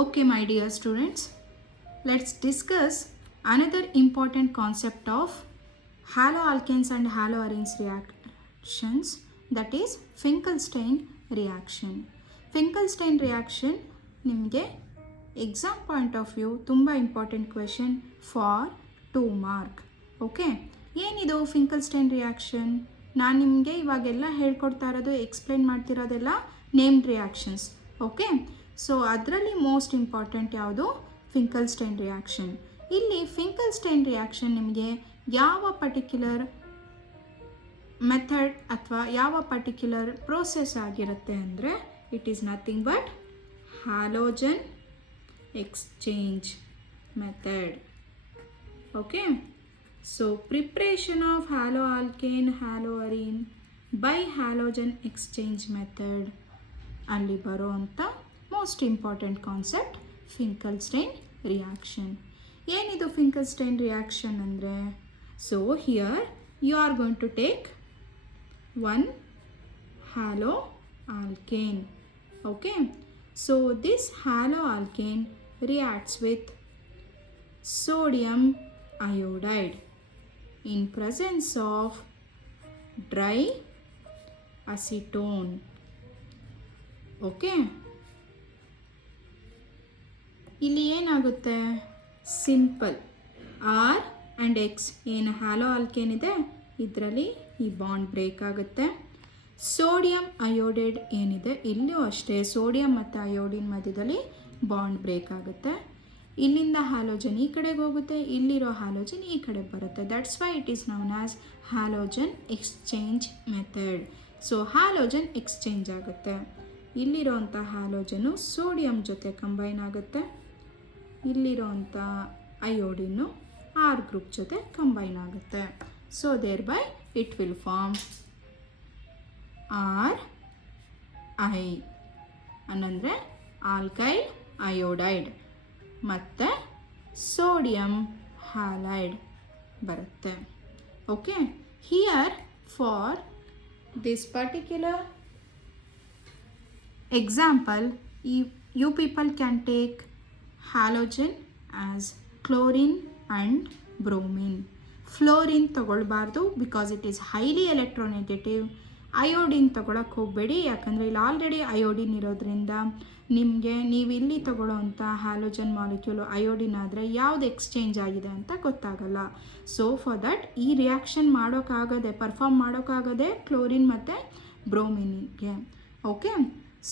Okay, my dear students, let's discuss another important concept of haloalkanes and haloarenes reactions, that is Finkelstein reaction. Finkelstein reaction ನಿಮಗೆ exam point of view ತುಂಬ important question for 2 mark. Okay, ಏನಿದು Finkelstein reaction? ನಾನು ನಿಮಗೆ ಇವಾಗೆಲ್ಲ ಹೇಳ್ಕೊಡ್ತಾ ಇರೋದು, explain ಮಾಡ್ತಿರೋದೆಲ್ಲ named reactions. Okay, so ಅದರಲ್ಲಿ ಮೋಸ್ಟ್ ಇಂಪಾರ್ಟೆಂಟ್ ಯಾವುದು? Finkelstein reaction. ಇಲ್ಲಿ ಫಿಂಕಲ್ಸ್ಟೈನ್ ರಿಯಾಕ್ಷನ್ ನಿಮಗೆ ಯಾವ ಪರ್ಟಿಕ್ಯುಲರ್ ಮೆಥಡ್ ಅಥವಾ ಯಾವ ಪರ್ಟಿಕ್ಯುಲರ್ ಪ್ರೋಸೆಸ್ ಆಗಿರುತ್ತೆ ಅಂದರೆ, it is nothing but halogen exchange method. Okay, so preparation of haloalkane haloarene by halogen exchange method ಅಲ್ಲಿ ಬರುವಂಥ most important concept Finkelstein reaction. ಏನಿದು ಫಿಂಕಲ್ಸ್ಟೈನ್ ರಿಯಾಕ್ಷನ್ ಅಂದರೆ, so here you are going to take 1 haloalkane. Okay, so this haloalkane reacts with sodium iodide in presence of dry acetone. Okay, ಇಲ್ಲಿ ಏನಾಗುತ್ತೆ? Simple R and X ಏನು hello alkane ಇದೆ ಇದರಲ್ಲಿ ಈ bond break ಆಗುತ್ತೆ. Sodium iodide ಏನಿದೆ ಇಲ್ಲೂ ಅಷ್ಟೇ, ಸೋಡಿಯಂ ಮತ್ತು ಅಯೋಡಿನ್ ಮಧ್ಯದಲ್ಲಿ ಬಾಂಡ್ ಬ್ರೇಕ್ ಆಗುತ್ತೆ. ಇಲ್ಲಿಂದ ಹ್ಯಾಲೋಜನ್ ಈ ಕಡೆಗೆ ಹೋಗುತ್ತೆ, ಇಲ್ಲಿರೋ ಹ್ಯಾಲೋಜನ್ ಈ ಕಡೆ ಬರುತ್ತೆ. That's why it is known as halogen exchange method. So halogen exchange ಆಗುತ್ತೆ. ಇಲ್ಲಿರೋಂಥ ಹ್ಯಾಲೋಜನು ಸೋಡಿಯಂ ಜೊತೆ ಕಂಬೈನ್ ಆಗುತ್ತೆ, ಇಲ್ಲಿರೋಂಥ ಅಯೋಡಿನ್ನು ಆರ್ ಗ್ರೂಪ್ ಜೊತೆ ಕಂಬೈನ್ ಆಗುತ್ತೆ. So thereby it will form R I ಅನ್ನಂದರೆ ಆಲ್ಕೈಲ್ ಅಯೋಡೈಡ್ ಮತ್ತು ಸೋಡಿಯಂ ಹ್ಯಾಲೈಡ್ ಬರುತ್ತೆ. Okay, here for this particular example, you people can take halogen as chlorine and bromine. Fluorine ತಗೊಳ್ಬಾರ್ದು because it is highly electronegative. Iodine ತಗೊಳಕ್ಕೆ ಹೋಗಬೇಡಿ, ಯಾಕಂದರೆ ಇಲ್ಲಿ already iodine ಇರೋದ್ರಿಂದ ನಿಮಗೆ ನೀವು ಇಲ್ಲಿ ತಗೊಳ್ಳೋವಂಥ ಹ್ಯಾಲೋಜನ್ ಮಾಲಿಕ್ಯೂಲು ಅಯೋಡಿನ್ ಆದರೆ ಯಾವುದು ಎಕ್ಸ್ಚೇಂಜ್ ಆಗಿದೆ ಅಂತ ಗೊತ್ತಾಗಲ್ಲ. ಸೊ ಫಾರ್ ದಟ್ ಈ ರಿಯಾಕ್ಷನ್ ಮಾಡೋಕ್ಕಾಗದೆ, ಪರ್ಫಾರ್ಮ್ ಮಾಡೋಕ್ಕಾಗದೆ ಕ್ಲೋರಿನ್ ಮತ್ತು ಬ್ರೋಮಿನ್ಗೆ. ಓಕೆ,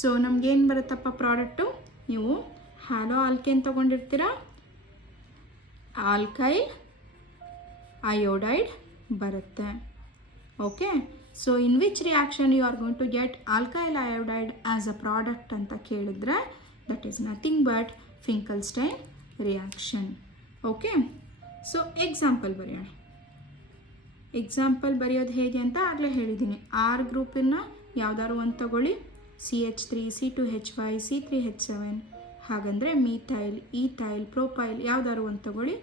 ಸೊ ನಮಗೇನು ಬರುತ್ತಪ್ಪ ಪ್ರಾಡಕ್ಟು? ನೀವು ಹ್ಯಾಲೋ ಆಲ್ಕೇನ್ ತೊಗೊಂಡಿರ್ತೀರ, ಆಲ್ಕೈಲ್ ಅಯೋಡೈಡ್ ಬರುತ್ತೆ. Okay, so in which reaction you are going to get alkyl iodide as a product ಅಂತ ಕೇಳಿದ್ರೆ, that is nothing but Finkelstein reaction. Okay, so example ಬರೆಯೋಣ. Example ಬರೆಯೋದು ಹೇಗೆ ಅಂತ ಆಗಲೇ ಹೇಳಿದ್ದೀನಿ. ಆರ್ ಗ್ರೂಪನ್ನು ಯಾವುದಾದ್ರು ಒಂದು ತಗೊಳ್ಳಿ, CH3, C2H5, C3H7, ಹಾಗಂದರೆ methyl, ethyl, propyl ಯಾವುದಾದ್ರು ಒಂದು ತಗೊಳ್ಳಿ.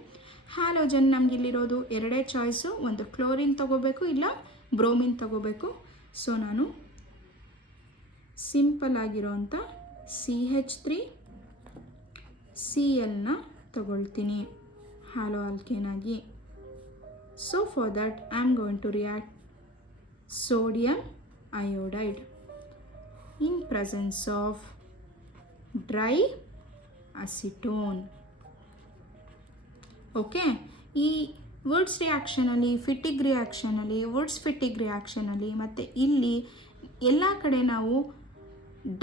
ಹ್ಯಾಲೋಜನ್ ನಮಗಿಲ್ಲಿರೋದು ಎರಡೇ ಚಾಯ್ಸು, ಒಂದು ಕ್ಲೋರಿನ್ ತಗೋಬೇಕು ಇಲ್ಲ ಬ್ರೋಮಿನ್ ತಗೋಬೇಕು. ಸೊ ನಾನು ಸಿಂಪಲ್ ಆಗಿರೋಂಥ CH3 Clನ ತಗೊಳ್ತೀನಿ ಹ್ಯಾಲೋ ಆಲ್ಕೇನಾಗಿ. So for that I am going to react sodium iodide in presence of dry acetone. Okay, ಈ ವುಡ್ಸ್ ರಿಯಾಕ್ಷನಲ್ಲಿ, ಫಿಟ್ಟಿಗ್ ರಿಯಾಕ್ಷನಲ್ಲಿ, ವುಡ್ಸ್ ಫಿಟ್ಟಿಗ್ ರಿಯಾಕ್ಷನಲ್ಲಿ ಮತ್ತು ಇಲ್ಲಿ ಎಲ್ಲ ಕಡೆ ನಾವು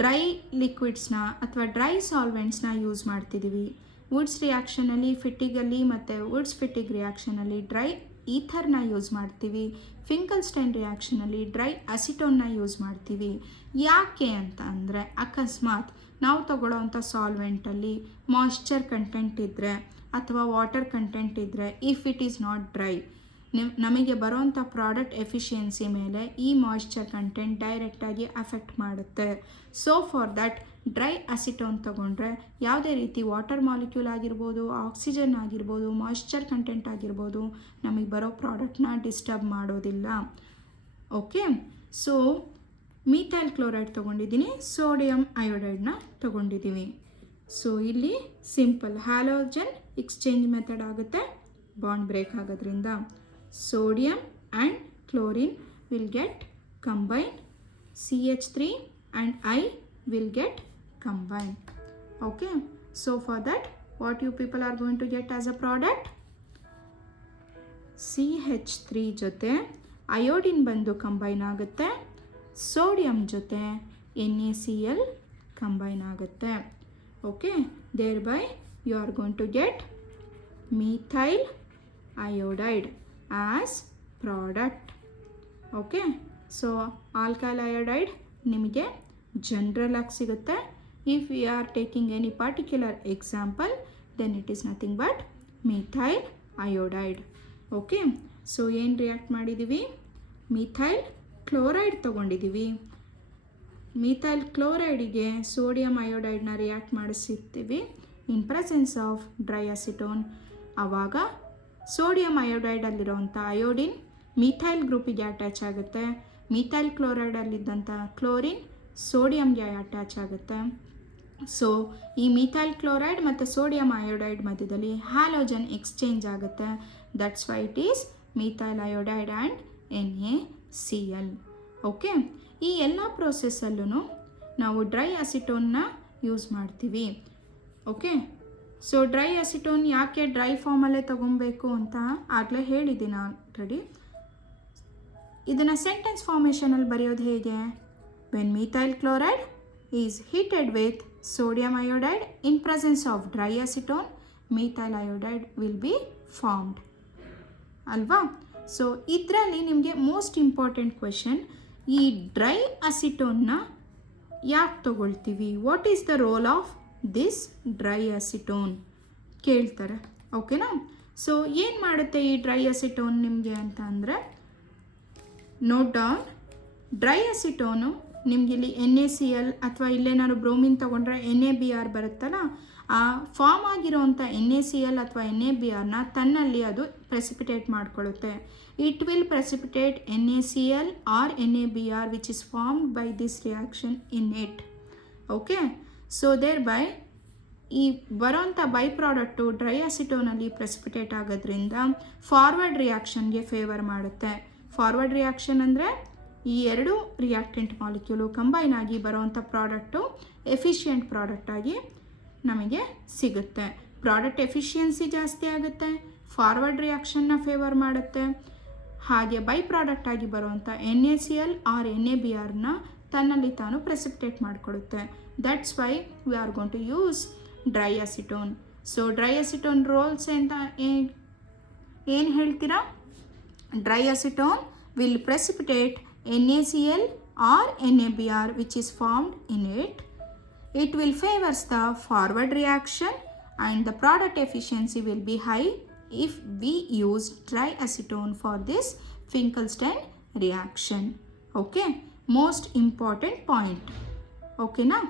ಡ್ರೈ ಲಿಕ್ವಿಡ್ಸ್ನ ಅಥವಾ ಡ್ರೈ ಸಾಲ್ವೆಂಟ್ಸ್ನ ಯೂಸ್ ಮಾಡ್ತಿದ್ದೀವಿ. ವುಡ್ಸ್ ರಿಯಾಕ್ಷನಲ್ಲಿ, ಫಿಟ್ಟಿಗಲ್ಲಿ ಮತ್ತು ವುಡ್ಸ್ ಫಿಟ್ಟಿಗ್ ರಿಯಾಕ್ಷನಲ್ಲಿ ಡ್ರೈ ಈಥರ್ನ ಯೂಸ್ ಮಾಡ್ತೀವಿ. ಫಿಂಕಲ್ಸ್ಟೈನ್ ರಿಯಾಕ್ಷನಲ್ಲಿ ಡ್ರೈ ಅಸಿಟೋನ್ನ ಯೂಸ್ ಮಾಡ್ತೀವಿ. ಯಾಕೆ ಅಂತ ಅಂದರೆ, ಅಕಸ್ಮಾತ್ ನಾವು ತಗೊಳ್ಳೋವಂಥ ಸಾಲ್ವೆಂಟಲ್ಲಿ ಮಾಯ್ಶ್ಚರ್ ಕಂಟೆಂಟ್ ಇದ್ದರೆ ಅಥವಾ ವಾಟರ್ ಕಂಟೆಂಟ್ ಇದ್ದರೆ, if it is not dry, ನಮಗೆ ಬರೋವಂಥ ಪ್ರಾಡಕ್ಟ್ ಎಫಿಷಿಯನ್ಸಿ ಮೇಲೆ ಈ ಮಾಯ್ಶ್ಚರ್ ಕಂಟೆಂಟ್ ಡೈರೆಕ್ಟಾಗಿ ಅಫೆಕ್ಟ್ ಮಾಡುತ್ತೆ. So for that dry acetone ತೊಗೊಂಡ್ರೆ ಯಾವುದೇ ರೀತಿ ವಾಟರ್ ಮಾಲಿಕ್ಯೂಲ್ ಆಗಿರ್ಬೋದು, ಆಕ್ಸಿಜನ್ ಆಗಿರ್ಬೋದು, ಮಾಯ್ಶ್ಚರ್ ಕಂಟೆಂಟ್ ಆಗಿರ್ಬೋದು, ನಮಗೆ ಬರೋ ಪ್ರಾಡಕ್ಟ್ನ ಡಿಸ್ಟರ್ಬ್ ಮಾಡೋದಿಲ್ಲ. ಓಕೆ, ಸೊ ಮೀಥೈಲ್ ಕ್ಲೋರೈಡ್ ತೊಗೊಂಡಿದ್ದೀನಿ, ಸೋಡಿಯಂ ಅಯೋಡೈಡ್ನ ತೊಗೊಂಡಿದ್ದೀವಿ. ಸೊ ಇಲ್ಲಿ ಸಿಂಪಲ್ ಹ್ಯಾಲೋಜನ್ ಎಕ್ಸ್ಚೇಂಜ್ ಮೆಥಡ್ ಆಗುತ್ತೆ ಬಾಂಡ್ ಬ್ರೇಕ್ ಆಗೋದ್ರಿಂದ. Sodium and chlorine will get combine, CH3 and I will get combined. Okay, so for that what you people are going to get as a product? CH3 ಜೊತೆ iodine ಬಂದು combine ಆಗುತ್ತೆ, sodium ಜೊತೆ NaCl combine ಆಗುತ್ತೆ. Okay, thereby you are going to get methyl iodide as product. Okay, so alkyl iodide ನಿಮಗೆ general ಆಗಿ ಸಿಗುತ್ತೆ. If you are taking any particular example then it is nothing but methyl iodide. Okay, so ಏನು react ಮಾಡಿದ್ದೀವಿ? Methyl chloride ತೊಗೊಂಡಿದ್ದೀವಿ. Methyl ಕ್ಲೋರೈಡಿಗೆ sodium ಅಯೋಡೈಡ್ನ react ಮಾಡಿಸಿರ್ತೀವಿ in presence of dry acetone. ಆವಾಗ ಸೋಡಿಯಂ ಅಯೋಡೈಡಲ್ಲಿರೋವಂಥ ಅಯೋಡಿನ್ ಮಿಥೈಲ್ ಗ್ರೂಪಿಗೆ ಅಟ್ಯಾಚ್ ಆಗುತ್ತೆ, ಮಿಥೈಲ್ ಕ್ಲೋರೈಡಲ್ಲಿದ್ದಂಥ ಕ್ಲೋರಿನ್ ಸೋಡಿಯಂಗೆ ಅಟ್ಯಾಚ್ ಆಗುತ್ತೆ. ಸೊ ಈ ಮಿಥೈಲ್ ಕ್ಲೋರೈಡ್ ಮತ್ತು ಸೋಡಿಯಂ ಅಯೋಡೈಡ್ ಮಧ್ಯದಲ್ಲಿ ಹ್ಯಾಲೋಜನ್ ಎಕ್ಸ್ಚೇಂಜ್ ಆಗುತ್ತೆ. That's why it is methyl iodide and NaCl. Okay, ಈ ಎಲ್ಲ ಪ್ರೋಸೆಸ್ಸಲ್ಲೂ ನಾವು ಡ್ರೈ ಅಸಿಟೋನ್ನ ಯೂಸ್ ಮಾಡ್ತೀವಿ. ಓಕೆ, ಸೊ ಡ್ರೈ ಅಸಿಟೋನ್ ಯಾಕೆ ಡ್ರೈ ಫಾರ್ಮಲ್ಲೇ ತೊಗೊಬೇಕು ಅಂತ ಆಗಲೇ ಹೇಳಿದ್ದೀನಿ ಆಲ್ರೆಡಿ. ಇದನ್ನು ಸೆಂಟೆನ್ಸ್ ಫಾರ್ಮೇಷನಲ್ಲಿ ಬರೆಯೋದು ಹೇಗೆ? When methyl chloride is heated with sodium iodide in presence of dry acetone, methyl iodide will be formed ಅಲ್ವಾ? ಸೊ ಇದರಲ್ಲಿ ನಿಮಗೆ ಮೋಸ್ಟ್ ಇಂಪಾರ್ಟೆಂಟ್ ಕ್ವೆಶನ್, ಈ ಡ್ರೈ ಅಸಿಟೋನ್ನ ಯಾಕೆ ತಗೊಳ್ತೀವಿ? What is the role of this dry acetone ಕೇಳ್ತಾರೆ. ಓಕೆನಾ? So ಏನು ಮಾಡುತ್ತೆ ಈ ಡ್ರೈ ಅಸಿಟೋನ್ ನಿಮಗೆ ಅಂತ ಅಂದರೆ, ನೋಟ್ ಡೌನ್, ಡ್ರೈ ಅಸಿಟೋನು ನಿಮಗೆ ಇಲ್ಲಿ NaCl ಅಥವಾ ಇಲ್ಲೇನಾದ್ರು ಬ್ರೋಮಿನ್ ತೊಗೊಂಡ್ರೆ NaBr ಬರುತ್ತಲ್ಲ, ಆ ಫಾರ್ಮ್ ಆಗಿರೋವಂಥ NaCl ಅಥವಾ NaBrನ ತನ್ನಲ್ಲಿ ಅದು ಪ್ರೆಸಿಪಿಟೇಟ್ ಮಾಡ್ಕೊಳ್ಳುತ್ತೆ. It will precipitate NaCl or NaBr which is formed by this reaction in it. Okay, so thereby ಈ ಬರೋಂಥ ಬೈ ಪ್ರಾಡಕ್ಟು ಡ್ರೈ ಅಸಿಟೋನಲ್ಲಿ ಪ್ರೆಸಿಪಿಟೇಟ್ ಆಗೋದ್ರಿಂದ ಫಾರ್ವರ್ಡ್ ರಿಯಾಕ್ಷನ್ಗೆ ಫೇವರ್ ಮಾಡುತ್ತೆ. ಫಾರ್ವರ್ಡ್ ರಿಯಾಕ್ಷನ್ ಅಂದರೆ ಈ ಎರಡು ರಿಯಾಕ್ಟೆಂಟ್ ಮಾಲಿಕ್ಯೂಲು ಕಂಬೈನ್ ಆಗಿ ಬರೋವಂಥ ಪ್ರಾಡಕ್ಟು ಎಫಿಷಿಯೆಂಟ್ ಪ್ರಾಡಕ್ಟಾಗಿ ನಮಗೆ ಸಿಗುತ್ತೆ. ಪ್ರಾಡಕ್ಟ್ ಎಫಿಷಿಯನ್ಸಿ ಜಾಸ್ತಿ ಆಗುತ್ತೆ, ಫಾರ್ವರ್ಡ್ ರಿಯಾಕ್ಷನ್ನ ಫೇವರ್ ಮಾಡುತ್ತೆ, ಹಾಗೆ ಬೈ ಪ್ರಾಡಕ್ಟಾಗಿ ಬರುವಂಥ NaCl ಆರ್ NaBrನ ತನ್ನಲ್ಲಿ ತಾನು ಪ್ರೆಸಿಪಿಟೇಟ್ ಮಾಡಿಕೊಡುತ್ತೆ. That's why we are going to use dry acetone. So dry acetone roles ಅಂತ ಏನು ಹೇಳ್ತೀರಾ? ಡ್ರೈ ಅಸಿಟೋನ್ will precipitate NaCl or NaBr which is formed in it. It will favors the forward reaction and the product efficiency will be high if we use dry acetone for this Finkelstein reaction. Okay, most important point. Okay na?